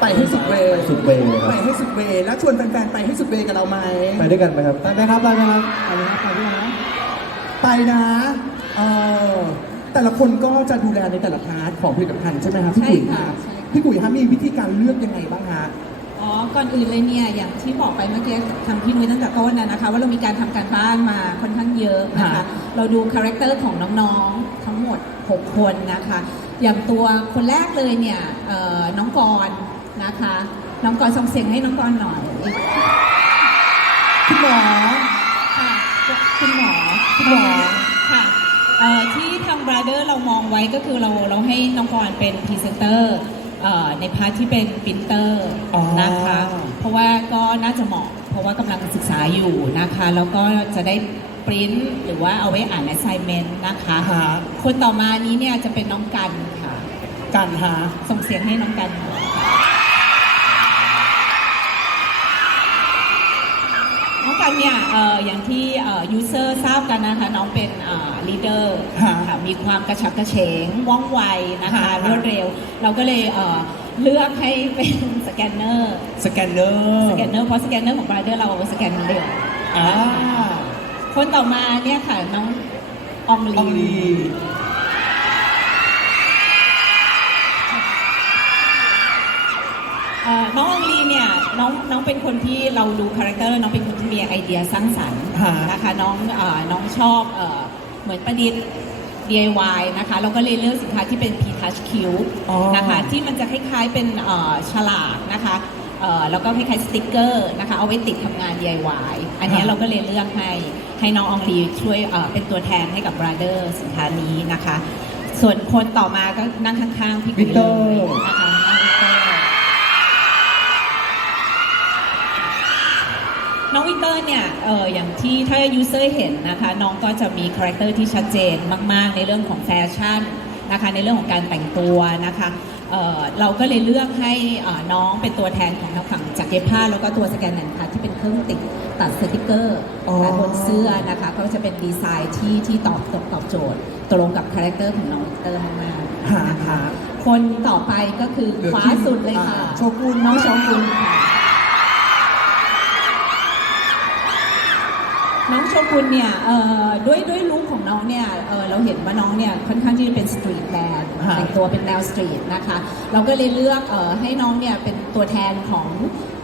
ไปให้สุดเวย์สุดเวย์เลยคไปรับให้สุดเวย์แล้วชวนแฟนๆไปให้สุดเวย์กับเราไหม ไปด้วยกันไหมครับ ไปไหมครับไปไหมครับไปนะไปด้วยนะไปนะเออแต่ละคนก็จะดูแลในแต่ละพาร์ทของผลิตภัณฑ์ใช่ไหมครับพี่กุ๋ยใช่คค่ะรับใช่ค่ะ พี่กุ๋ยฮะมีวิธีการเลือกยังไงบ้างฮะ อ๋อ ก่อนอื่นเลยเนี่ย อย่างที่บอกไปเมื่อกี้ทางพี่นุ้ยตั้งแต่ต้นนะนะคะ ว่าเรามีการทำการบ้านมาค่อนข้างเยอะนะคะฮะเราดูคาแรคเตอร์ของน้องๆ ทั้งหมด 6 คนนะคะ อย่างตัวคนแรกเลยเนี่ยเอ่อน้องกรณ์ นะคะ น้องกรณ์ส่งเสียงให้น้องกรณ์หน่อย คุณหมอค่ะคุณหมอคุณหมอค่ะเอ่อที่ทางบราเดอร์เรามองไว้ก็คือเราเราให้น้องกรณ์เป็นพรีเซนเตอร์เอ่อในพาร์ทที่เป็นปรินเตอร์อ๋อ นะคะ เพราะว่าก็น่าจะเหมาะ เพราะว่ากำลังศึกษาอยู่นะคะ แล้วก็จะได้ปริ้นหรือว่าเอาไว้อ่าน assignment นะคะฮะคนต่อมานี้เนี่ยจะเป็นน้องกันค่ะ กันฮะส่งเสียงให้น้องกันหน่ เนี่ยเอ่ออย่างที่เอ่อ user ทราบกันนะคะ น้องเป็นเอ่อ leader ฮะค่ะมีความกระฉับกระเฉงว่องไวนะคะฮะรวดเร็ว เราก็เลยเอ่อเลือกให้เป็นสแกนเนอร์สแกนเนอร์สแกนเนอร์เพราะสแกนเนอร์ของบราเดอร์เราสแกนเร็วอ่าคนต่อมาเนี่ยค่ะน้องอองลีอองลีเอ่อน้องอองลีเนี่ยน้องน้องเป็นคนที่เราดูคาแรคเตอร์น้องเป็นคนที่มีไอเดียสร้างสรรค์ฮะ นะคะน้องเออน้องชอบเออเหมือนประดิษฐ์ DIY นะคะเราก็เลยเลือกสินค้าที่เป็น P Touch Q อ๋อนะคะที่มันจะคล้ายๆเป็นเอ่อฉลากนะคะเอ่อแล้วก็คล้ายๆสติกเกอร์นะคะเอาไว้ติดทำงาน DIY อันเนี้ยเราก็เลยเลือกให้ให้น้องอองลีช่วยเอ่อเป็นตัวแทนให้กับ Brother สินค้านี้นะคะ ส่วนคนต่อมาก็นั่งข้างๆพี่กุยเลยนะคะน้องวิกเตอร์ น้องวิก เตอร์เนี่ยเอออย่างที่ถ้า user เห็นนะคะ น้องก็จะมีคาแรคเตอร์ที่ชัดเจนมาก ๆ ในเรื่องของแฟชั่นนะคะในเรื่องของการแต่งตัวนะคะเอ่อเราก็เลยเลือกให้เอ่อน้องเป็นตัวแทนของทางฝั่งจากเย็บผ้า แล้วก็ตัวสแกนแอนค่ะที่เป็นเครื่องติดตัดสติกเกอร์อ๋อนะคะบนเสื้อนะคะก็จะเป็นดีไซน์ที่ที่ตอบตอบตอบโจทย์ตรงกับคาแรคเตอร์ของน้องวิกเตอร์มากๆฮะนะคะฮะคนต่อไปก็คือเหลือขวาที่สุดเลยค่ะอ่าโชกุนน้องโชกุนค่ะ งโชกุนเนี่ยเอ่อด้วยด้วยลุคของน้องเนี่ยเอ่อเราเห็นว่าน้องเนี่ยค่อนข้างที่จะเป็นสตรีทแมนฮะ แต่งตัวเป็นแนวสตรีทนะคะ เราก็เลยเลือกเอ่อให้น้องเนี่ยเป็นตัวแทนของ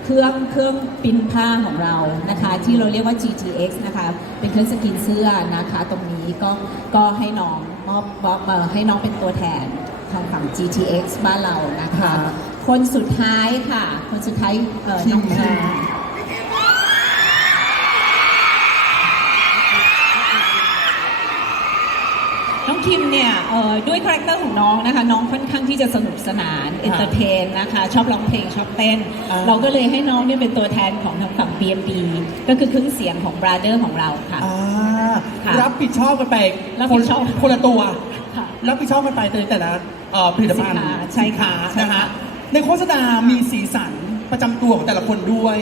เครื่องเครื่องปิ้นผ้าของเรานะคะ ที่เราเรียกว่า GTX นะคะ เป็นเครื่องสกรีนเสื้อนะคะ ตรงนี้ก็ก็ให้น้องมอบมอบเอ่อให้น้องเป็นตัวแทนทางฝั่ง GTX บ้านเรานะคะฮะคนสุดท้ายค่ะ คนสุดท้ายเอ่อคิน้มองคิมค่ คิมเนี่ยเอ่อด้วยคาแรคเตอร์ของน้องนะคะ น้องค่อนข้างที่จะสนุกสนานเอนเตอร์เทนนะคะ ชอบร้องเพลงชอบเต้น อ่า เราก็เลยให้น้องเนี่ยเป็นตัวแทนของทางฝั่ง BMB ก็คือเครื่องเสียงของบราเดอร์ของเราค่ะ อ่าค่ะรับผิดชอบกันไปรับผิดชอบคนคนละตัว ค่ะ รับผิดชอบกันไปในแต่ละเอ่อผลิตภัณฑ์สินค้าใช่ค่ะสินใช่ค้านะค่ะฮะในโฆษณามีสีสันประจำตัวของแต่ละคนด้วย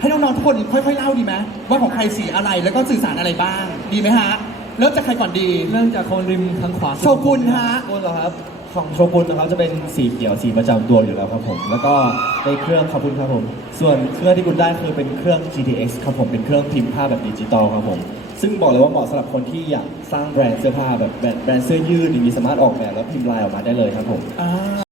ให้น้องๆทุกคนค่อยๆเล่าดีไหมว่าของใครสีอะไรแล้วก็สื่อสารอะไรบ้างดีไหมฮะ เริ่มจากใครก่อนดี เริ่มจากคนริมทางขวาสุดโชกุนฮะ โชกุนเหรอครับของโชกุนนะครับจะเป็นสีเขียวสีประจำตัวอยู่แล้วครับผม แล้วก็ในเครื่องขอบคุณครับผม ส่วนเครื่องที่คุณได้คือเป็นเครื่อง GTX ครับผมเป็นเครื่องพิมพ์ผ้าแบบดิจิตอลครับผม ซึ่งบอกเลยว่าเหมาะสำหรับคนที่อยากสร้างแบรนด์เสื้อผ้าแบบแบรนด์แบรนด์เสื้อยืดหรือมีสามารถออกแบบแล้วพิมพ์ลายออกมาได้เลยครับผม อ่า